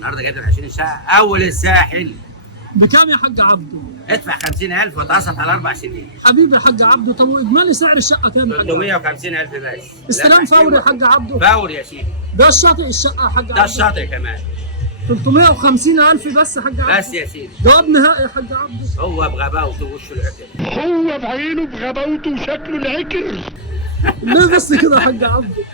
النهارده جايب لك 20 شقه اول الساحل. بكام يا حاج عبده؟ ادفع 50,000 وتقسط على 4 سنين. حبيبي يا حاج عبده، طب واجمالي سعر الشقه كام يا حاج عبده؟ 350,000 بس. استلام فوري يا حاج عبده؟ فوري يا سيدي. ده الشاطئ الشقه يا حاج عبده؟ ده الشاطئ كمان. 350,000 بس يا حاج عبده؟ بس يا سيدي. جواب نهائي يا حاج عبده؟ هو بغباوته وشه العكر. هو بعينه بغباوته وشكله العكر. ليه بس كده يا حاج عبده؟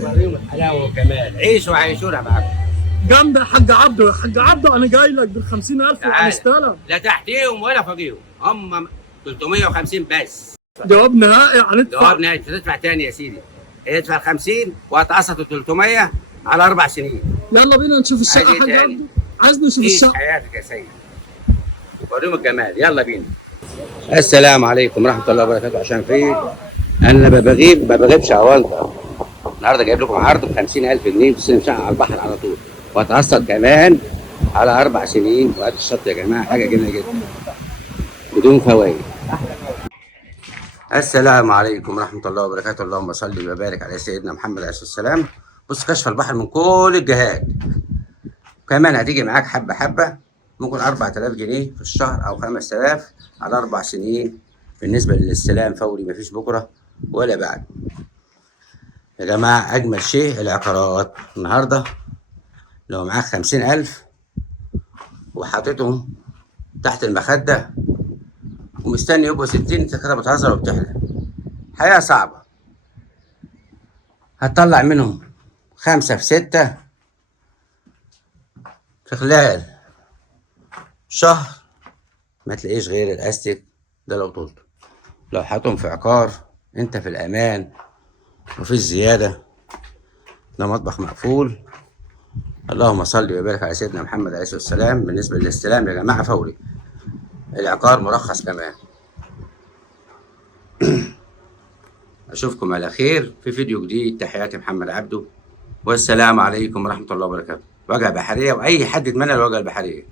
وريهم الحلاوه وكمان عيشوا وعيشونا معاكم. جنب يا حاج عبده، يا حاج عبده انا جاي لك بال 50,000 وهنستلم. لا تحتيهم ولا فوقيهم، هم 350 بس. جواب نهائي هندفع. جواب نهائي. تدفع تاني يا سيدي. ادفع 50 وهتقسطوا 300 على 4 سنين. يلا بينا نشوف الشقه عايز يا إيه حاج تاني؟ عبده. عايز نشوف عيش الشقه. حياتك يا سيدي. وريهم الجمال. يلا بينا. السلام عليكم ورحمه الله وبركاته. عشان في انا ما بغيبش اوانطه. النهارده جايب لكم عرض ب 50,000 جنيه تستلم شقه على البحر على طول، وهتقسط كمان على 4 سنين. وقت الشط يا جماعه حاجه جميله جدا بدون فوائد. السلام عليكم ورحمه الله وبركاته. اللهم صل وبارك على سيدنا محمد عليه الصلاه والسلام. بص كشف البحر من كل الجهات. كمان هتيجي معاك حبه حبه، ممكن 4,000 جنيه في الشهر او 5,000 على 4 سنين. بالنسبه للاستلام فوري، مفيش بكره ولا بعد. يا جماعه اجمل شيء العقارات. النهارده لو معاك 50,000 وحاططهم تحت المخده ومستني يبقوا 60، انت كده بتهزر وبتحلم. حياه صعبه. هتطلع منهم 5 في 6 في خلال شهر، ما تلاقيش غير الاستيك ده لو طولته. لو حاطهم في عقار انت في الامان مفيش زياده. ده مطبخ مقفول. اللهم صل وبارك على سيدنا محمد عليه الصلاه والسلام. بالنسبه للاستلام يا جماعه فوري. العقار مرخص كمان. اشوفكم على خير في فيديو جديد. تحياتي محمد عبده، والسلام عليكم ورحمه الله وبركاته. واجهه بحريه، واي حد يتمنى الواجهه البحريه.